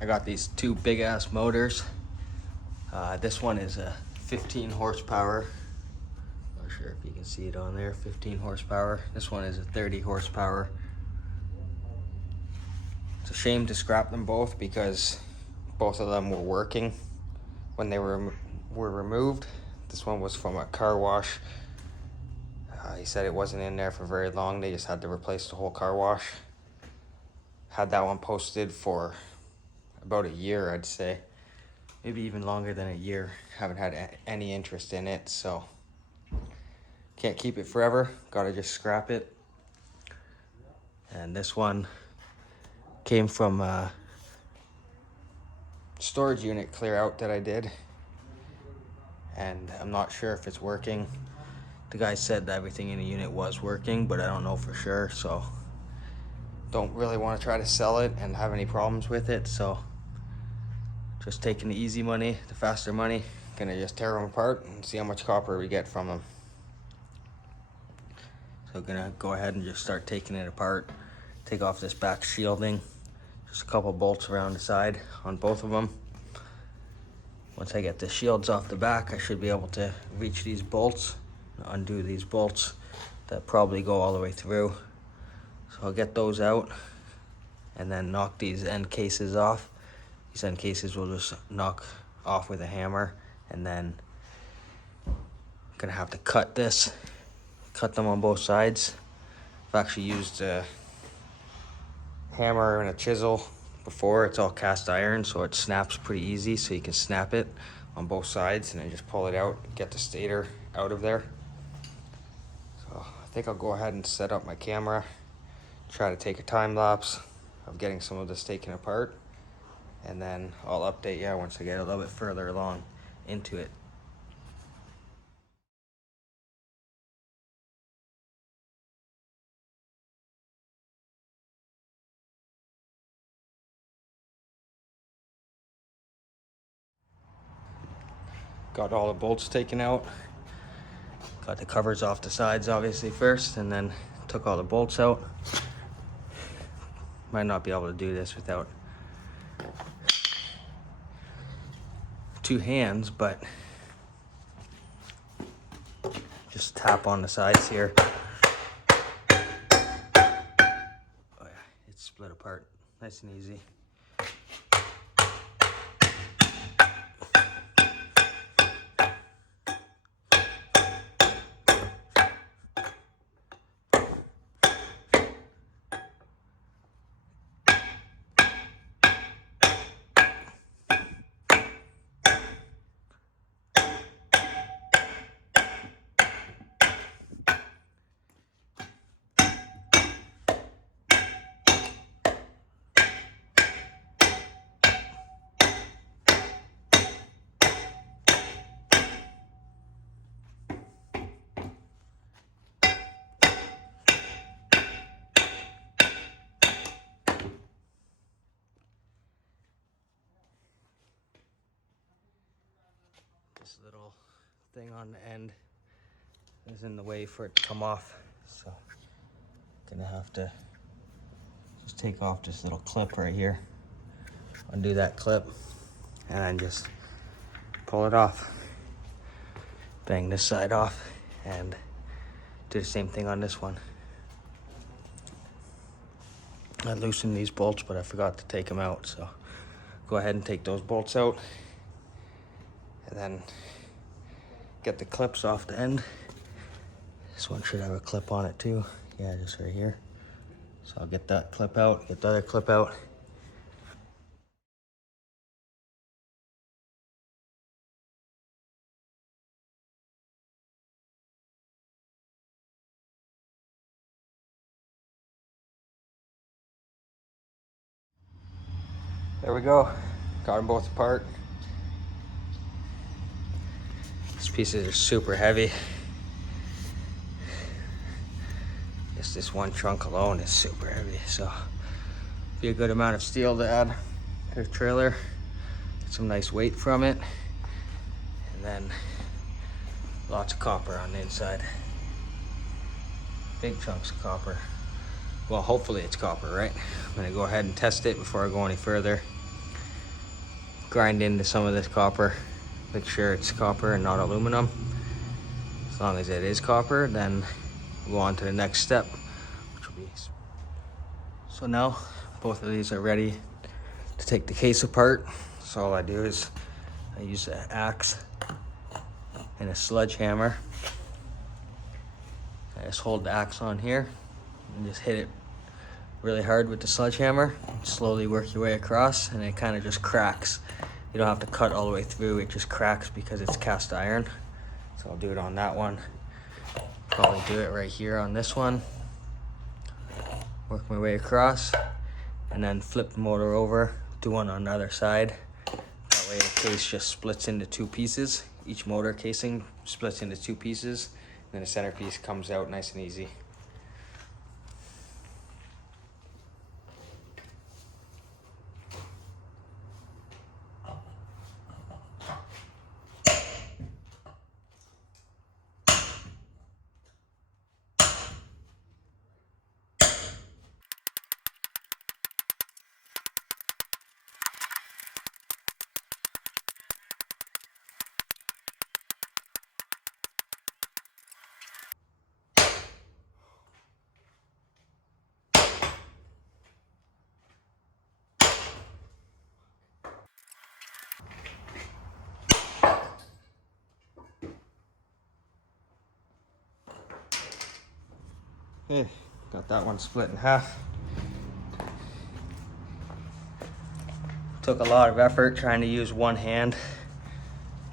I got these two big ass motors. This one is a 15 horsepower. Not sure if you can see it on there, 15 horsepower. This one is a 30 horsepower. It's a shame to scrap them both because both of them were working when they were removed. This one was from a car wash. He said it wasn't in there for very long. They just had to replace the whole car wash. Had that one posted for about a year, I'd say. Maybe even longer than a year. Haven't had any interest in it, so can't keep it forever. Gotta just scrap it. And this one came from a storage unit clear out that I did. And I'm not sure if it's working. The guy said that everything in the unit was working, but I don't know for sure, so don't really want to try to sell it and have any problems with it, so just taking the easy money, the faster money. Gonna just tear them apart and see how much copper we get from them. So gonna go ahead and just start taking it apart. Take off this back shielding. Just a couple bolts around the side on both of them. Once I get the shields off the back, I should be able to reach these bolts, undo these bolts that probably go all the way through. So I'll get those out and then knock these end cases off. These end cases will just knock off with a hammer, and then I'm gonna have to cut them on both sides. I've actually used a hammer and a chisel before. It's all cast iron, so it snaps pretty easy, so you can snap it on both sides and then just pull it out, get the stator out of there. So I think I'll go ahead and set up my camera, try to take a time lapse of getting some of this taken apart, and then I'll update you once I get a little bit further along into it. Got all the bolts taken out. Got the covers off the sides obviously first, and then took all the bolts out. Might not be able to do this without two hands, but just tap on the sides here. Oh yeah, it's split apart, nice and easy. This little thing on the end is in the way for it to come off, so gonna have to just take off this little clip right here, undo that clip, and then just pull it off. Bang this side off and do the same thing on this one. I loosened these bolts, but I forgot to take them out, so go ahead and take those bolts out and then get the clips off the end. This one should have a clip on it too. Yeah, just right here. So I'll get that clip out, get the other clip out. There we go. Got them both apart. These pieces are super heavy. Just this one trunk alone is super heavy, so be a good amount of steel to add to the trailer. Get some nice weight from it, and then lots of copper on the inside. Big chunks of copper. Well, hopefully it's copper, right? I'm gonna go ahead and test it before I go any further. grind into some of this copper. Make sure it's copper and not aluminum. As long as it is copper, then we'll go on to the next step, which will be... So now both of these are ready to take the case apart. So all I do is I use an axe and a sledgehammer. I just hold the axe on here and just hit it really hard with the sledgehammer. Slowly work your way across, and it kind of just cracks. You don't have to cut all the way through, it just cracks because it's cast iron. So I'll do it on that one. Probably do it right here on this one. Work my way across, and then flip the motor over, do one on the other side. That way the case just splits into two pieces. Each motor casing splits into two pieces, and then the centerpiece comes out nice and easy. Okay, got that one split in half. Took a lot of effort trying to use one hand,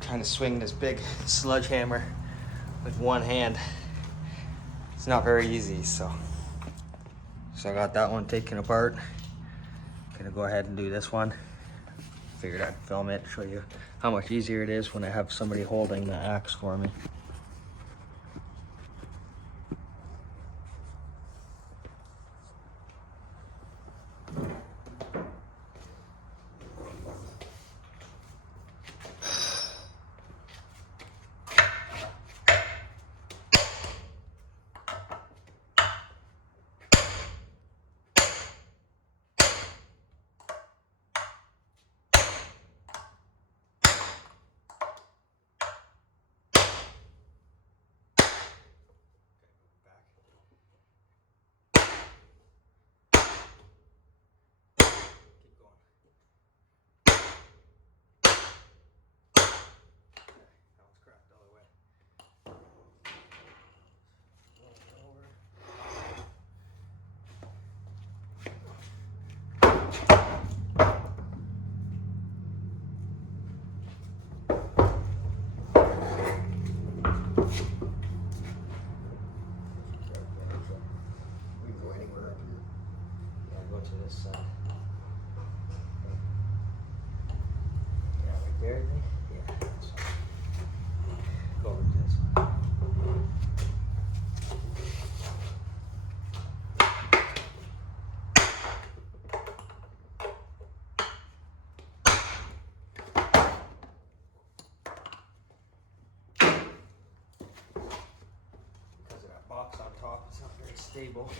trying to swing this big sledgehammer with one hand. It's not very easy, so I got that one taken apart. Gonna go ahead and do this one. Figured I'd film it, show you how much easier it is when I have somebody holding the axe for me. To this side. Yeah, right there, I think. Yeah, that's fine. Go over to this side. Because of that box on top, it's not very stable.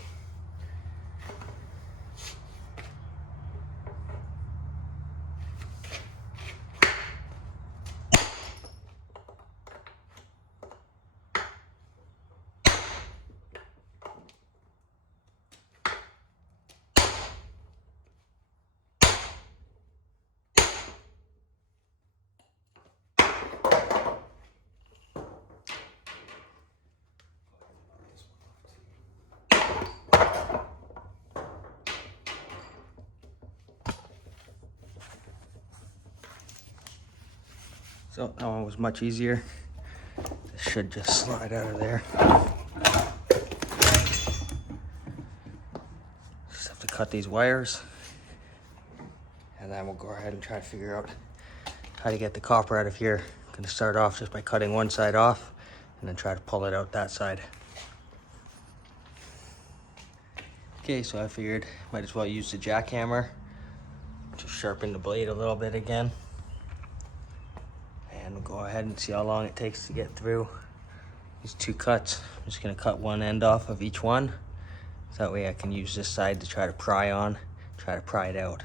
So that one was much easier. This should just slide out of there. Just have to cut these wires, and then we'll go ahead and try to figure out how to get the copper out of here. I'm gonna start off just by cutting one side off, and then try to pull it out that side. Okay, so I figured might as well use the jackhammer. Just sharpen the blade a little bit again. And we'll go ahead and see how long it takes to get through these two cuts. I'm just gonna cut one end off of each one. So that way I can use this side to try to pry on, try to pry it out.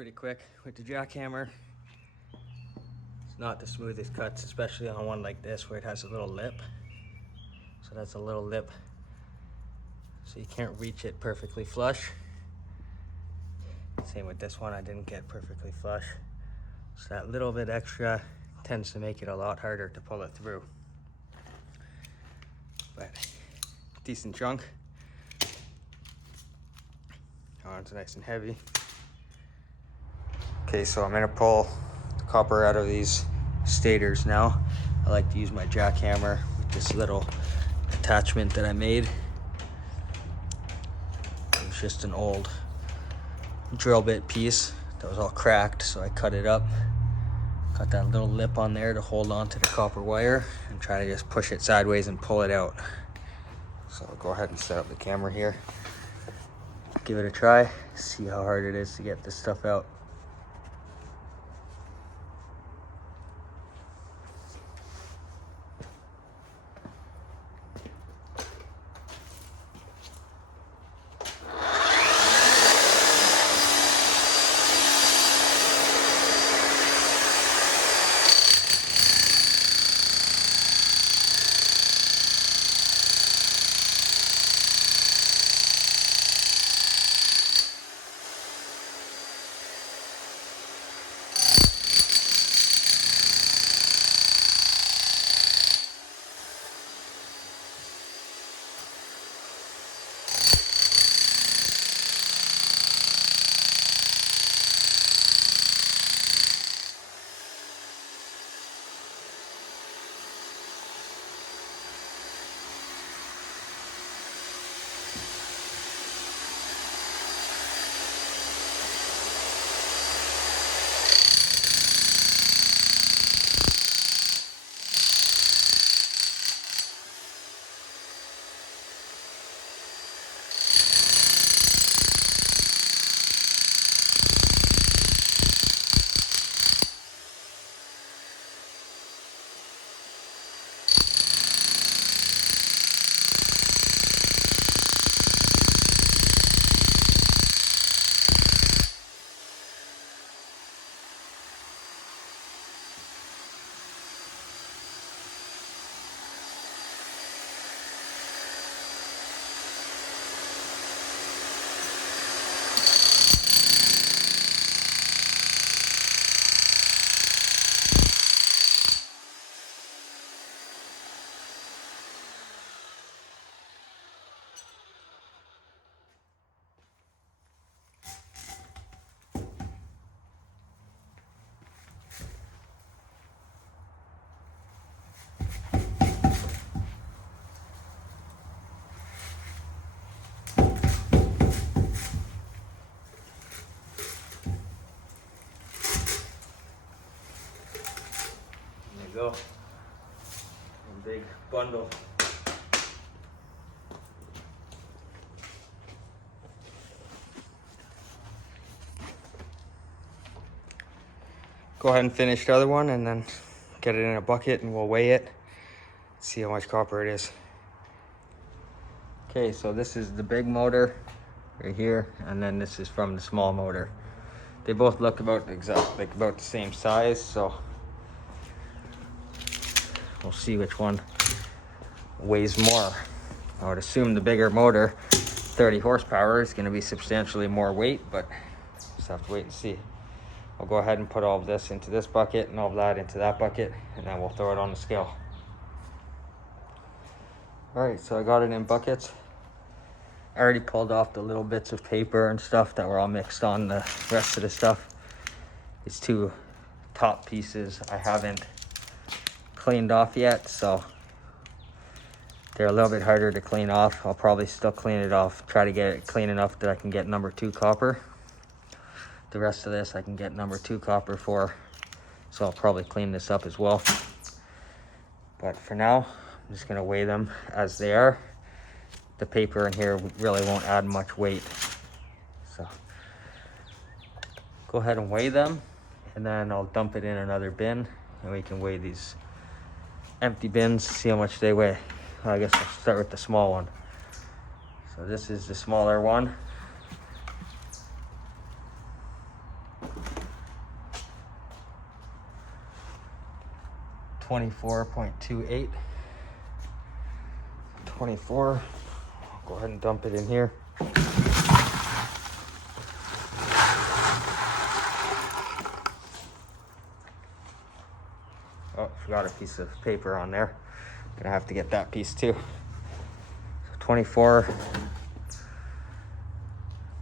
pretty quick with the jackhammer. It's not the smoothest cuts, especially on one like this where it has a little lip. So that's a little lip, so you can't reach it perfectly flush. Same with this one, I didn't get perfectly flush. So that little bit extra tends to make it a lot harder to pull it through. But decent chunk. Oh, it's nice and heavy. Okay, so I'm gonna pull the copper out of these stators now. I like to use my jackhammer with this little attachment that I made. It was just an old drill bit piece that was all cracked, so I cut it up. Got that little lip on there to hold on to the copper wire and try to just push it sideways and pull it out. So I'll go ahead and set up the camera here. Give it a try, see how hard it is to get this stuff out. Go. A big bundle. Go ahead and finish the other one and then get it in a bucket and we'll weigh it. See how much copper it is. Okay, so this is the big motor right here, and then this is from the small motor. They both look about the same size, so we'll see which one weighs more. I would assume the bigger motor, 30 horsepower, is going to be substantially more weight, but just have to wait and see. I'll go ahead and put all of this into this bucket and all of that into that bucket, and then we'll throw it on the scale. Alright, so I got it in buckets. I already pulled off the little bits of paper and stuff that were all mixed on the rest of the stuff. These two top pieces I haven't cleaned off yet, so they're a little bit harder to clean off. I'll probably still clean it off, try to get it clean enough that I can get number 2 copper. The rest of this I can get number 2 copper for, so I'll probably clean this up as well. But for now, I'm just gonna weigh them as they are. The paper in here really won't add much weight, so go ahead and weigh them, and then I'll dump it in another bin, and we can weigh these empty bins, see how much they weigh. I guess I'll start with the small one. So this is the smaller one. 24.28. 24. I'll go ahead and dump it in here. Oh, forgot a piece of paper on there. Gonna have to get that piece too. So 24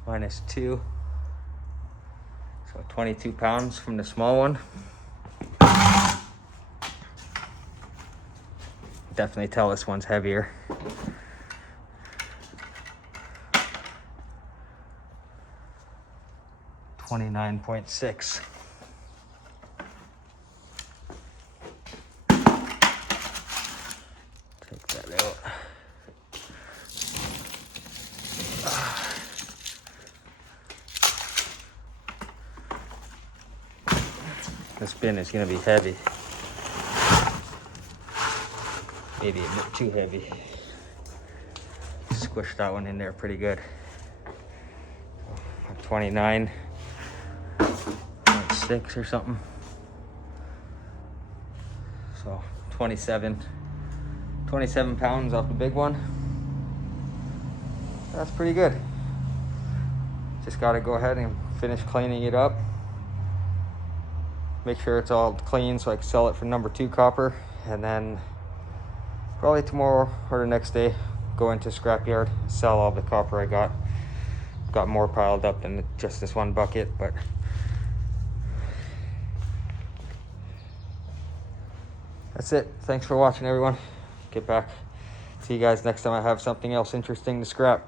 minus 2. So 22 pounds from the small one. Definitely tell this one's heavier. $29.6. Take that out. This bin is going to be heavy. Maybe a bit too heavy. Squish that one in there pretty good. 29.6 or something. So 27 pounds off the big one. That's pretty good. Just got to go ahead and finish cleaning it up. Make sure it's all clean so I can sell it for number 2 copper, and then probably tomorrow or the next day go into scrapyard, sell all the copper I got. Got more piled up than just this one bucket, but that's it. Thanks for watching, everyone. Get back. See you guys next time I have something else interesting to scrap.